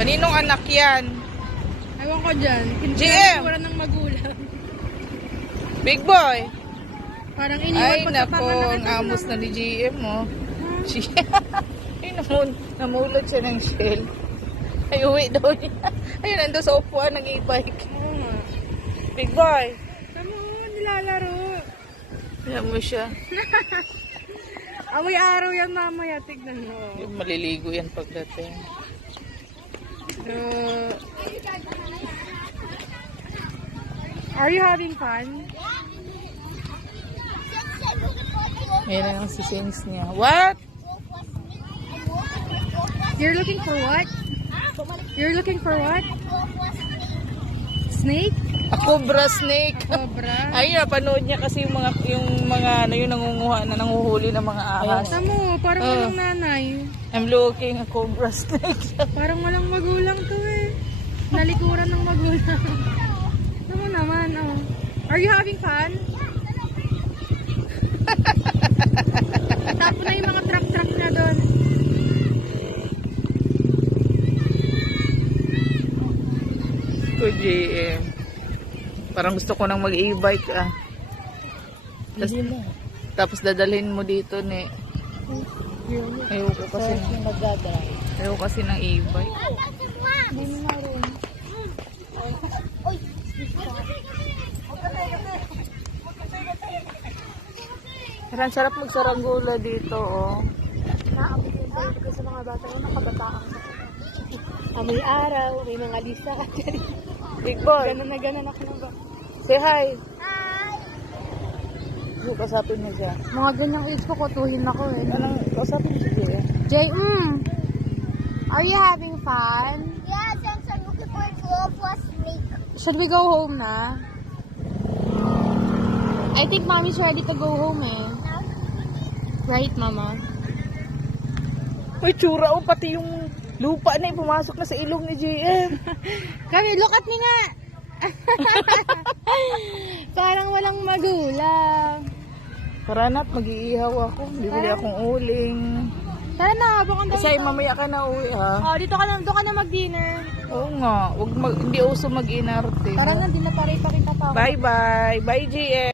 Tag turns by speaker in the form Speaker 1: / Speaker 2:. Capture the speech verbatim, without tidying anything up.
Speaker 1: Kaninong anak yan?
Speaker 2: Ewan ko dyan.
Speaker 1: G M!
Speaker 2: Kintura ng magulang.
Speaker 1: Big boy!
Speaker 2: Parang iniwan
Speaker 1: Ay,
Speaker 2: pa sa
Speaker 1: nako,
Speaker 2: pangalan
Speaker 1: ang
Speaker 2: natin,
Speaker 1: amos na
Speaker 2: mama.
Speaker 1: ni G M, oh. G M. Ay, namun, namulot siya ng shell. Ay, uwi daw niya. Ay, nando sa upuan ng e-bike.
Speaker 2: Oo nga.
Speaker 1: Big boy!
Speaker 2: Tama, nilalaro.
Speaker 1: Kaya mo siya.
Speaker 2: Amoy araw yan mamaya, tignan mo.
Speaker 1: Yung maliligo yan pagdating.
Speaker 2: So, are you having fun?
Speaker 1: Ayan na ang sisings niya. What?
Speaker 2: You're looking for what? You're looking for what? Snake?
Speaker 1: A cobra snake.
Speaker 2: Cobra?
Speaker 1: Ay, napanood niya kasi yung mga, yung mga, ano yung nangunguha na nanguhuli ng mga ahas.
Speaker 2: Tamo, parang
Speaker 1: Oh.
Speaker 2: walang nanay.
Speaker 1: I'm looking a cobra snake.
Speaker 2: Parang walang magulang to eh. Nalikuran ng magulang. Tamo naman, oh. Are you having fun? Tapo na yung mga truck-truck na doon.
Speaker 1: Ko G M. Parang gusto ko nang mag-e-bike ah. Tas, tapos dadalhin mo dito ni. Ayoko kasi. Ayoko kasi ng e-bike. Parang sarap magsaranggola dito oh.
Speaker 2: Naamoy yung bayo ko sa mga bata ko, nakabataan ko. Amoy araw, may mga lisa ka dyan.
Speaker 1: Big boy,
Speaker 2: Ganon na ganon ako na ba?
Speaker 1: say hi. Hi. Hindi, kausapin mo siya.
Speaker 2: Mga ganyang age ko, kutuhin ako eh.
Speaker 1: Anong, kausapin mo si Jay.
Speaker 2: Jay, mm, are you having fun?
Speaker 3: Yes, and I'm looking for a global snake.
Speaker 2: Should we go home na? I think mommy's ready to go home eh. Right, mama?
Speaker 1: Uy, tsura oh, pati yung lupa na yung pumasok na sa ilong ni J M.
Speaker 2: Kami, look at me nga! Parang walang magulang.
Speaker 1: Tara na't, mag-iihaw ako. Bibili
Speaker 2: Tara.
Speaker 1: akong uling.
Speaker 2: Tara na, habang ang
Speaker 1: Kasi mamaya ka na uwi ha.
Speaker 2: Oh, dito ka na, doon ka na mag-dinner.
Speaker 1: Oo nga, wag mag, hindi uso mag-inarte.
Speaker 2: Tara na, di na pare pa kita pa.
Speaker 1: Bye bye. Bye G M.